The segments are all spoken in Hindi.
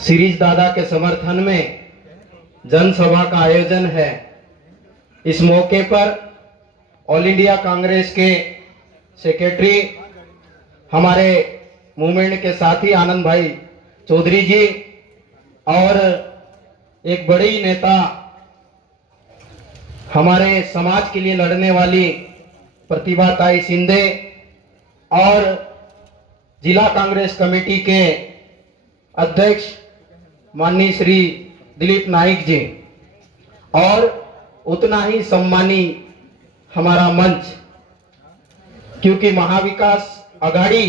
शिरीष दादा के समर्थन में जनसभा का आयोजन है। इस मौके पर ऑल इंडिया कांग्रेस के सेक्रेटरी, हमारे मूवमेंट के साथी आनंद भाई चौधरी जी और एक बड़ी नेता, हमारे समाज के लिए लड़ने वाली प्रतिभा ताई शिंदे और जिला कांग्रेस कमेटी के अध्यक्ष माननीय श्री दिलीप नाइक जी और उतना ही सम्मानी हमारा मंच, क्योंकि महाविकास आघाड़ी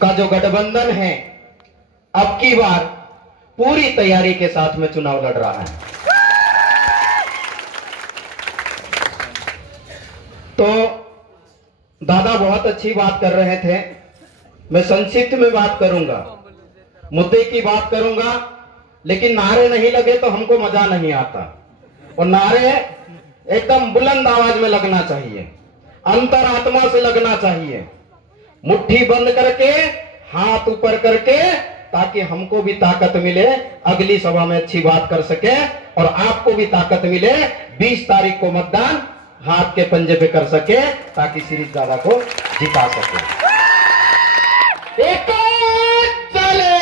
का जो गठबंधन है अब की बार पूरी तैयारी के साथ में चुनाव लड़ रहा है। तो दादा बहुत अच्छी बात कर रहे थे, मैं संक्षिप्त में बात करूंगा, मुद्दे की बात करूंगा, लेकिन नारे नहीं लगे तो हमको मजा नहीं आता और नारे एकदम बुलंद आवाज में लगना चाहिए, अंतरात्मा से लगना चाहिए, मुट्ठी बंद करके हाथ ऊपर करके, ताकि हमको भी ताकत मिले, अगली सभा में अच्छी बात कर सके और आपको भी ताकत मिले, 20 तारीख को मतदान हाथ के पंजे पे कर सके, ताकि शिरीष दादा को जिता सके। एक चले,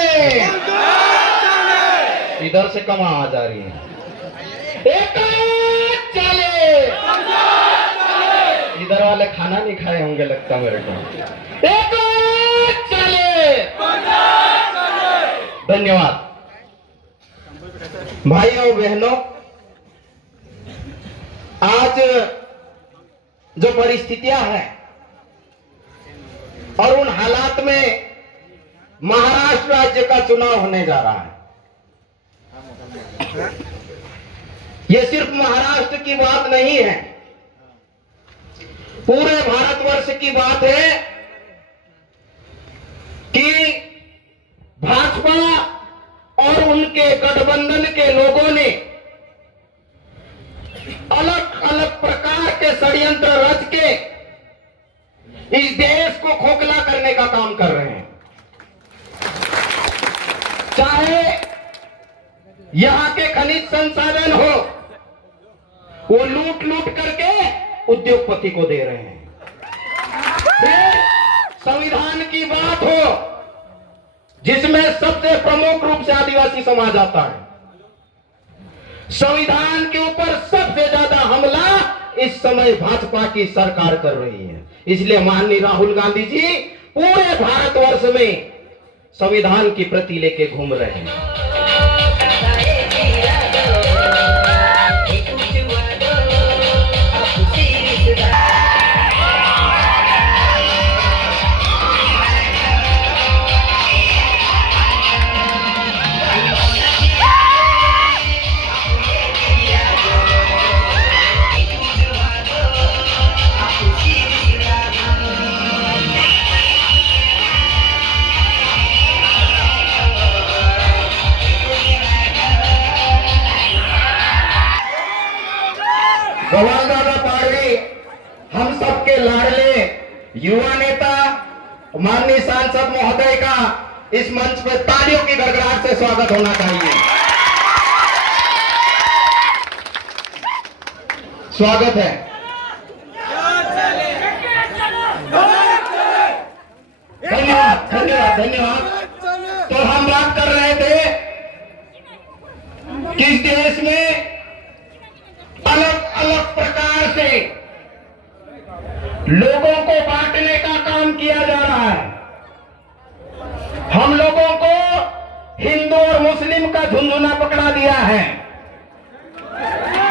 इधर से कम आवाज आ रही है। एक चले, इधर वाले खाना नहीं खाए होंगे लगता मेरे को। एक चले, धन्यवाद। भाइयों बहनों, आज जो परिस्थितियां हैं और उन हालात में महाराष्ट्र राज्य का चुनाव होने जा रहा है। यह सिर्फ महाराष्ट्र की बात नहीं है, पूरे भारतवर्ष की बात है कि भाजपा और उनके गठबंधन के लोगों ने अलग अलग प्रकार के षड्यंत्र रच के इस देश को खोखला करने का काम कर रहे हैं। चाहे यहां के खनिज संसाधन हो, वो लूट लूट करके उद्योगपति को दे रहे हैं। फिर संविधान की बात हो, जिसमें सबसे प्रमुख रूप से आदिवासी समाज आता है, संविधान के ऊपर सबसे ज्यादा हमला इस समय भाजपा की सरकार कर रही है। इसलिए माननीय राहुल गांधी जी पूरे भारतवर्ष में संविधान की प्रति लेके घूम रहे हैं। गोपाल दादा पाड़वी, हम सबके लाडले युवा नेता माननीय सांसद महोदय का इस मंच पर तालियों की गड़गड़ाहट से स्वागत होना चाहिए। स्वागत है। धन्यवाद धन्यवाद धन्यवाद। तो हम बात कर रहे थे कि इस देश में अलग अलग प्रकार से लोगों को बांटने का काम किया जा रहा है। हम लोगों को हिंदू और मुस्लिम का झुंझुना पकड़ा दिया है।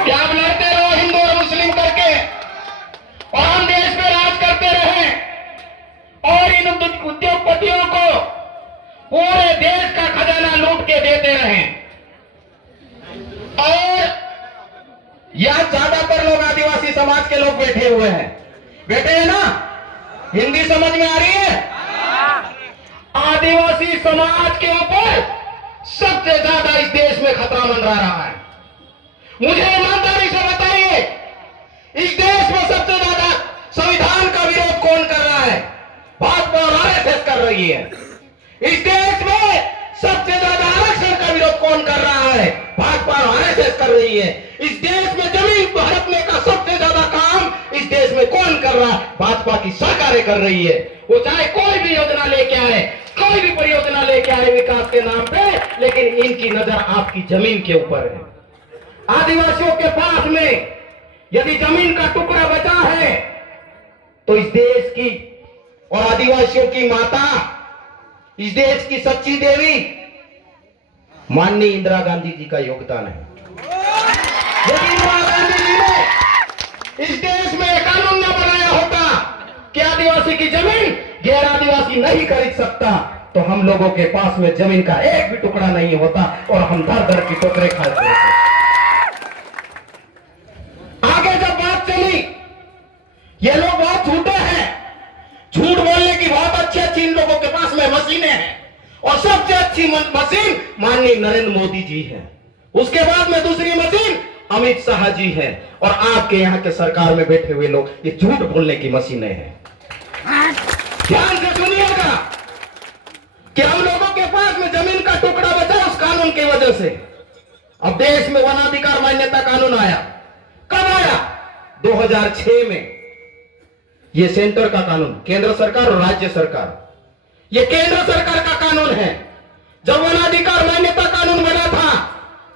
क्या आप लड़ते रहो हिंदू और मुस्लिम करके और हम देश में राज करते रहे और इन उद्योगपतियों को पूरे देश का खजाना लूट के देते रहे। और यहां ज्यादातर लोग आदिवासी समाज के लोग बैठे हुए हैं, बैठे हैं ना? हिंदी समझ में आ रही है? आदिवासी समाज के ऊपर सबसे ज्यादा इस देश में खतरा मंडरा रहा है। मुझे ईमानदारी से बताइए, इस देश में सबसे ज्यादा संविधान का विरोध कौन कर रहा है? भाजपा और आरएसएस कर रही है। इस देश में सबसे कौन कर रहा है? भाजपा और आरएसएस कर रही है। इस देश में जमीन हड़पने का सबसे ज्यादा काम इस देश में कौन कर रहा है? भाजपा की सरकारें कर रही है। वो चाहे कोई भी योजना लेके आए, कोई भी परियोजना लेके आए विकास के नाम पे, लेकिन इनकी नजर आपकी जमीन के ऊपर है। आदिवासियों के पास में यदि जमीन का टुकड़ा बचा है तो इस देश की और आदिवासियों की माता, इस देश की सच्ची देवी माननीय इंदिरा गांधी जी का योगदान है। यदि इंदिरा गांधी जी ने इस देश में कानून न बनाया होता कि आदिवासी की जमीन गैर आदिवासी नहीं खरीद सकता, तो हम लोगों के पास में जमीन का एक भी टुकड़ा नहीं होता और हम दर दर की टोकरे खाते होते। आगे जब बात चली, ये लोग बहुत झूठे हैं, झूठ बोलने की बहुत अच्छी अच्छी इन लोगों के पास में मशीनें हैं, और सबसे अच्छी मशीन माननीय नरेंद्र मोदी जी है। उसके बाद में दूसरी मशीन अमित शाह जी है, और आपके यहाँ के सरकार में बैठे हुए लोग ये झूठ बोलने की मशीनें हैं। ध्यान से सुनिएगा कि हम लोगों के पास में जमीन का टुकड़ा बचा उस कानून की वजह से। अब देश में वनाधिकार मान्यता कानून आया। कब आया? 2006 में। ये सेंटर का कानून, केंद्र सरकार और राज्य सरकार, ये केंद्र सरकार का कानून है। जब वनाधिकार मान्यता कानून बना था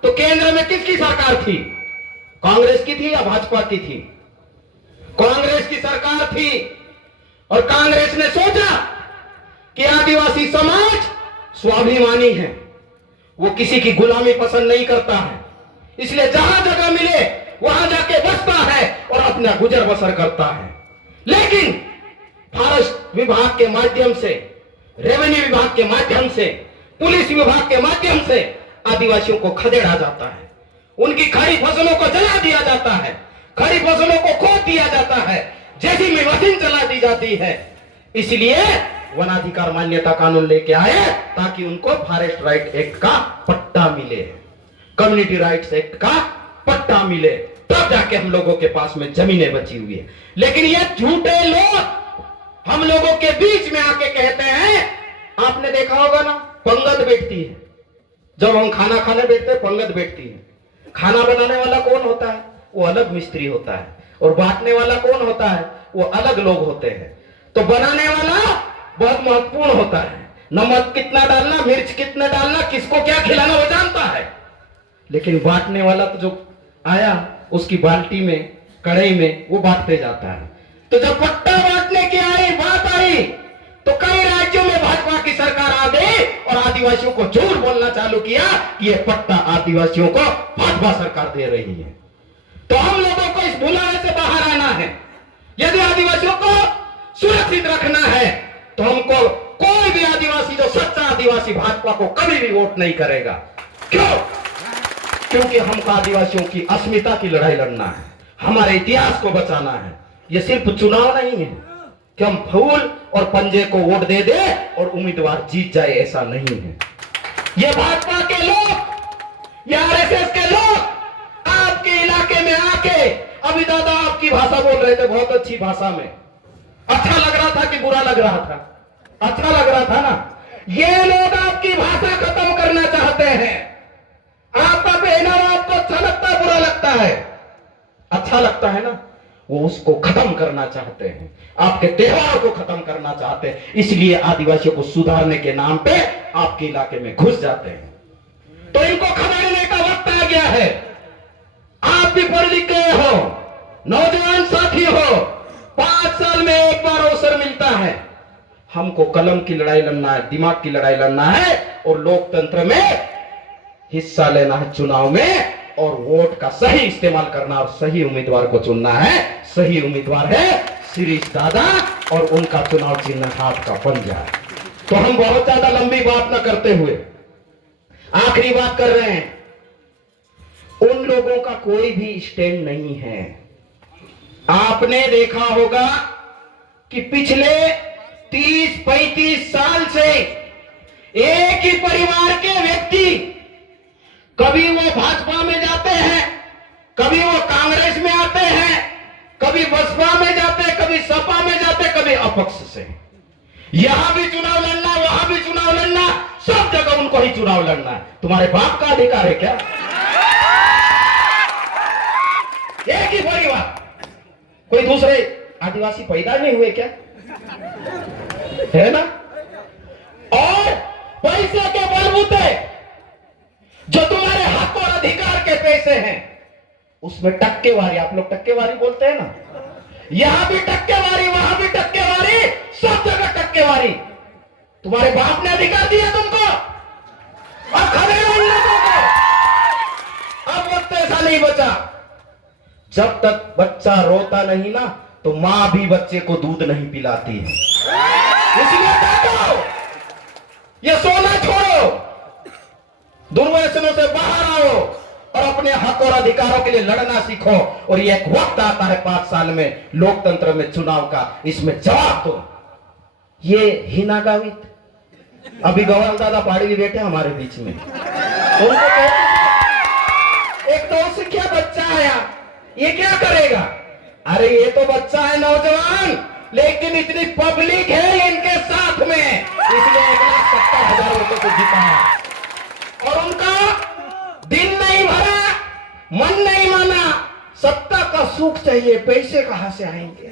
तो केंद्र में किसकी सरकार थी? कांग्रेस की थी या भाजपा की थी? कांग्रेस की सरकार थी, और कांग्रेस ने सोचा कि आदिवासी समाज स्वाभिमानी है, वो किसी की गुलामी पसंद नहीं करता है, इसलिए जहां जगह मिले वहां जाके बसता है और अपना गुजर बसर करता है। लेकिन फॉरेस्ट विभाग के माध्यम से, रेवेन्यू विभाग के माध्यम से, पुलिस विभाग के माध्यम से आदिवासियों को खदेड़ा जाता है, उनकी खड़ी फसलों को जला दिया जाता है, खड़ी फसलों को खोद दिया जाता है, जैसी में मशीन चला दी जाती है। इसलिए वनाधिकार मान्यता कानून लेके आए ताकि उनको फॉरेस्ट राइट एक्ट का पट्टा मिले, कम्युनिटी राइट्स एक्ट का पट्टा मिले, तब जाके हम लोगों के पास में जमीनें बची हुई है। लेकिन ये झूठे लोग हम लोगों के बीच में आके कहते हैं, आपने देखा होगा ना, पंगत बैठती है, जब हम खाना खाने बैठते हैं पंगत बैठती है। खाना बनाने वाला कौन होता है? वो अलग मिस्त्री होता है, और बांटने वाला कौन होता है? वो अलग लोग होते हैं। तो बनाने वाला बहुत महत्वपूर्ण होता है, नमक कितना डालना, मिर्च कितना डालना, किसको क्या खिलाना वो जानता है। लेकिन बांटने वाला तो जो आया उसकी बाल्टी में, कढ़ाई में वो बांटते जाता है। तो जब पट्टा बांटने की बात आई तो कई राज्यों में भाजपा की सरकार आ गई और आदिवासियों को झूठ बोलना चालू किया कि ये पट्टा आदिवासियों को भाजपा सरकार दे रही है। तो हम लोगों को इस भुलाने से बाहर आना है। यदि आदिवासियों को सुरक्षित रखना है तो हमको कोई भी आदिवासी, जो सच्चा आदिवासी, भाजपा को कभी भी वोट नहीं करेगा। क्यों? क्योंकि हमको आदिवासियों की अस्मिता की लड़ाई लड़ना है, हमारे इतिहास को बचाना है। यह सिर्फ चुनाव नहीं है कि हम फूल और पंजे को वोट दे दे और उम्मीदवार जीत जाए, ऐसा नहीं है। ये भाजपा के लोग, ये आरएसएस के लोग आपके इलाके में आके, अभी दादा आपकी भाषा बोल रहे थे बहुत अच्छी भाषा में, अच्छा लग रहा था कि बुरा लग रहा था? अच्छा लग रहा था ना। ये लोग आपकी भाषा खत्म करना चाहते हैं। आपका पहनावा आपको अच्छा लगता है, बुरा लगता है? अच्छा लगता है ना। वो उसको खत्म करना चाहते हैं, आपके त्योहार को खत्म करना चाहते हैं, इसलिए आदिवासियों को सुधारने के नाम पे आपके इलाके में घुस जाते हैं। तो इनको खदेड़ने का वक्त आ गया है। आप भी पढ़ लिख गए हो, नौजवान साथी हो, 5 साल में एक बार अवसर मिलता है। हमको कलम की लड़ाई लड़ना है, दिमाग की लड़ाई लड़ना है, और लोकतंत्र में हिस्सा लेना है चुनाव में, और वोट का सही इस्तेमाल करना और सही उम्मीदवार को चुनना है। सही उम्मीदवार है शिरीष दादा, और उनका चुनाव चिन्ह हाथ का पंजा है। तो हम बहुत ज्यादा लंबी बात न करते हुए आखिरी बात कर रहे हैं। उन लोगों का कोई भी स्टैंड नहीं है। आपने देखा होगा कि पिछले 30-35 साल से एक ही परिवार के व्यक्ति, कभी वो भाजपा में जाते हैं, कभी वो कांग्रेस में आते हैं, कभी बसपा में जाते हैं, कभी सपा में जाते हैं, कभी अपक्ष से। यहां भी चुनाव लड़ना, वहां भी चुनाव लड़ना, सब जगह उनको ही चुनाव लड़ना है। तुम्हारे बाप का अधिकार है क्या? एक ही बड़ी बात, कोई दूसरे आदिवासी पैदा नहीं हुए क्या? है ना? और पैसे के बलबूते जो तुम्हारे हक और अधिकार के पैसे हैं, उसमें टक्केवारी, आप लोग टक्केवारी बोलते हैं ना, यहां भी टक्केवारी, वहां भी टक्केवारी, सब जगह टक्केवारी। तुम्हारे बाप ने अधिकार दिया तुमको, अब खड़े हो इन लोगों को। अब वक्त ऐसा नहीं बचा, जब तक बच्चा रोता नहीं ना, तो मां भी बच्चे को दूध नहीं पिलाती है। इसलिए जागो, ये सोना छोड़ो, दुर्व्यसनों से बाहर आओ और अपने हक और अधिकारों के लिए लड़ना सीखो। और ये एक वक्त आता है 5 साल में लोकतंत्र में चुनाव का, इसमें जवाब दो। ये हिना गावित, अभी गौरव दादा पाड़ी बैठे हमारे बीच में, उनको एक तो शिक्षा बच्चा आया, ये क्या करेगा? अरे ये तो बच्चा है नौजवान, लेकिन इतनी पब्लिक है इनके साथ में, इसलिए 1,70,000 रुपए को जीता। और उनका दिन नहीं भरा, मन नहीं माना, सत्ता का सुख चाहिए, पैसे कहां से आएंगे?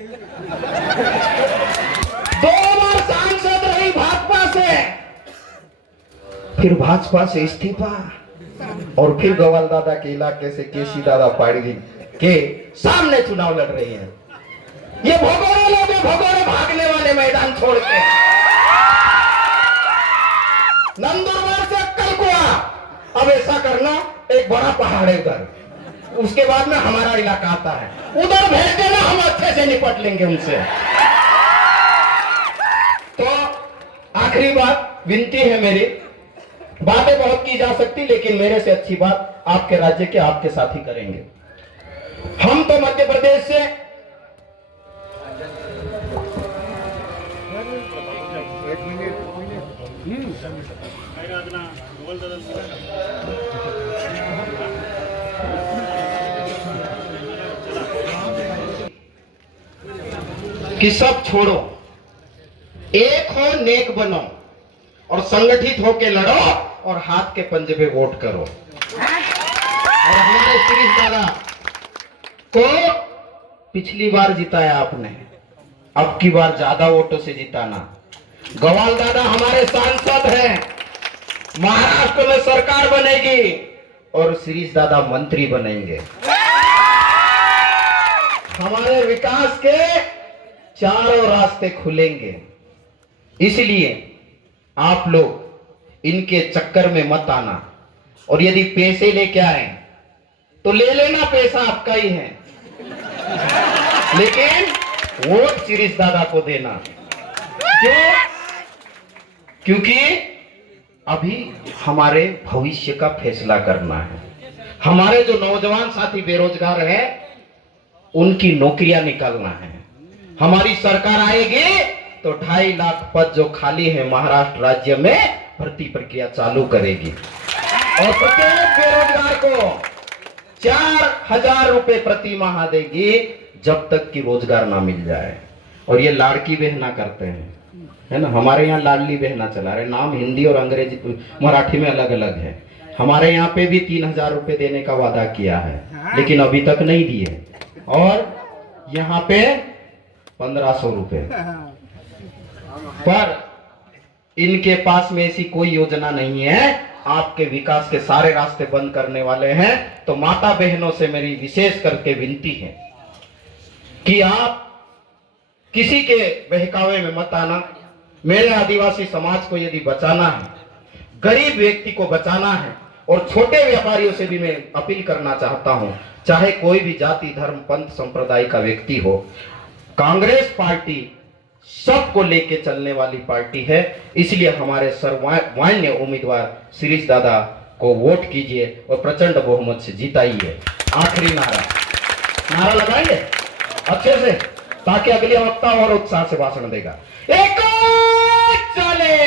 2 बार सांसद रही भाजपा से, फिर भाजपा से इस्तीफा, और फिर गवाल दादा के इलाके से केसी दादा पाड़ी के सामने चुनाव लड़ रही है। ये भगोड़े लोग हैं, भगोड़े भागने वाले मैदान छोड़ के। नंदुरबार से कलकुआ, अब ऐसा करना, एक बड़ा पहाड़ है उधर, उसके बाद में हमारा इलाका आता है, उधर भेज देना, हम अच्छे से निपट लेंगे उनसे। तो आखिरी बात, विनती है मेरी, बातें बहुत की जा सकती, लेकिन मेरे से अच्छी बात आपके राज्य के आपके साथी करेंगे। हम तो मध्य प्रदेश से कि सब छोड़ो, एक हो, नेक बनो और संगठित होके लड़ो और हाथ के पंजे पे वोट करो। और हमारे शिरीष दादा को पिछली बार जिताया आपने, अब की बार ज्यादा वोटों से जिताना। गवाल दादा हमारे सांसद हैं, महाराष्ट्र में सरकार बनेगी और शिरीष दादा मंत्री बनेंगे। हमारे विकास के चारों रास्ते खुलेंगे, इसलिए आप लोग इनके चक्कर में मत आना। और यदि पैसे लेके आए तो ले लेना, पैसा आपका ही है, लेकिन वोट शिरीष दादा को देना। क्यों? क्योंकि अभी हमारे भविष्य का फैसला करना है। हमारे जो नौजवान साथी बेरोजगार हैं, उनकी नौकरियां निकालना है। हमारी सरकार आएगी तो 2.5 लाख पद जो खाली है महाराष्ट्र राज्य में, भर्ती प्रक्रिया चालू करेगी और प्रत्येक बेरोजगार को 4,000 रुपए प्रति माह देगी, जब तक कि रोजगार ना मिल जाए। और ये लाड़की बहना करते हैं, है ना, हमारे यहाँ लाडली बहना चला रहे, नाम हिंदी और अंग्रेजी मराठी में अलग अलग है। हमारे यहाँ पे भी 3,000 रुपए देने का वादा किया है, लेकिन अभी तक नहीं दिए। और यहाँ पे 1,500 रुपए, पर इनके पास में ऐसी कोई योजना नहीं है। आपके विकास के सारे रास्ते बंद करने वाले हैं। तो माता बहनों से मेरी विशेष करके विनती है कि आप किसी के बहकावे में मत आना। मेरे आदिवासी समाज को यदि बचाना है, गरीब व्यक्ति को बचाना है, और छोटे व्यापारियों से भी मैं अपील करना चाहता हूं, चाहे कोई भी जाति धर्म पंथ संप्रदाय का व्यक्ति हो, कांग्रेस पार्टी सबको लेके चलने वाली पार्टी है। इसलिए हमारे सर्वमान्य उम्मीदवार शिरीष दादा को वोट कीजिए और प्रचंड बहुमत से जिताइए। आखिरी नारा लगाएंगे अच्छे से, ताकि अगले वक्ता और उत्साह से भाषण देगा। एक चले